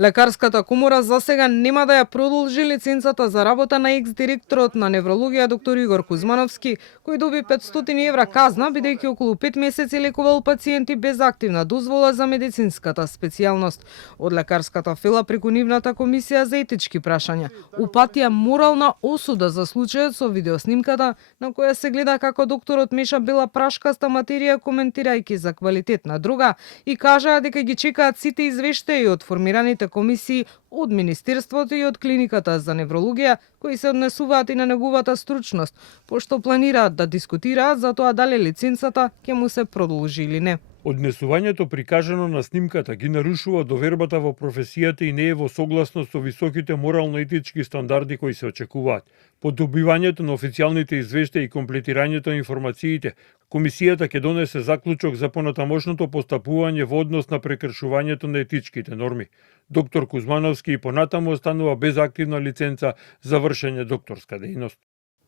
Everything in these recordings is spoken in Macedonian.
Лекарската комора засега нема да ја продолжи лиценцата за работа на екс-директорот на неврологија доктор Игор Кузмановски, кој доби 500 евра казна бидејќи околу 5 месеци лекувал пациенти без активна дозвола за медицинската специјалност. Од лекарската фила преку нивната комисија за етички прашања упатија морална осуда за случајот со видеоснимката на која се гледа како докторот меша бела прашкаста материја коментирајќи за квалитет на дрога и кажаа дека ги чекаат сите извештаи од формираните комисии од Министерството и од Клиниката за неврологија, кои се однесуваат и на неговата стручност, пошто планираат да дискутираат за тоа дали лиценцата ќе му се продолжи или не. Однесувањето прикажано на снимката ги нарушува довербата во професијата и не е во согласност со високите морално-етички стандарди кои се очекуваат. По добивањето на официјалните извештаи и комплетирањето на информациите, комисијата ќе донесе заклучок за понатамошното постапување во однос на прекршувањето на етичките норми. Доктор Кузмановски и понатаму останува без активна лиценца за вршење докторска дејност.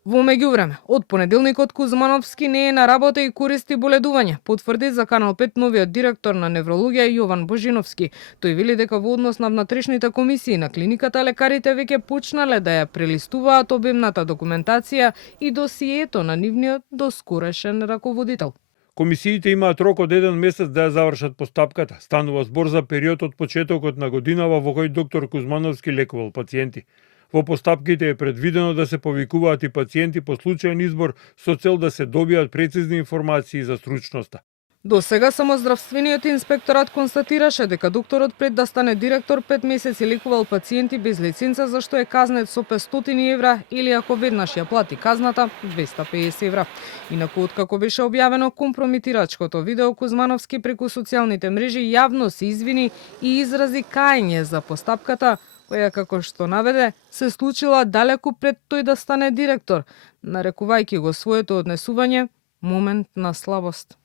Во меѓувреме, од понеделникот Кузмановски не е на работа и користи боледување, потврди за Канал 5 новиот директор на неврологија Јован Божиновски. Тој вели дека во однос на внатрешните комисии на клиниката лекарите веќе почнале да ја прелистуваат обемната документација и досието на нивниот доскорешен раководител. Комисиите имаат рок од 1 месец да ја завршат постапката. Станува збор за период од почетокот на годинава во кој доктор Кузмановски лекувал пациенти. Во постапките е предвидено да се повикуваат и пациенти по случајен избор со цел да се добијат прецизни информации за стручноста. До сега само здравствениот инспекторат констатираше дека докторот пред да стане директор 5 месеци лекувал пациенти без лиценца за што е казнет со 500 евра или ако веднаш ја плати казната 250 евра. Инаку откако беше објавено компрометирачкото видео, Кузмановски преку социјалните мрежи јавно се извини и изрази каење за постапката која, како што наведе, се случила далеку пред тој да стане директор, нарекувајќи го своето однесување момент на слабост.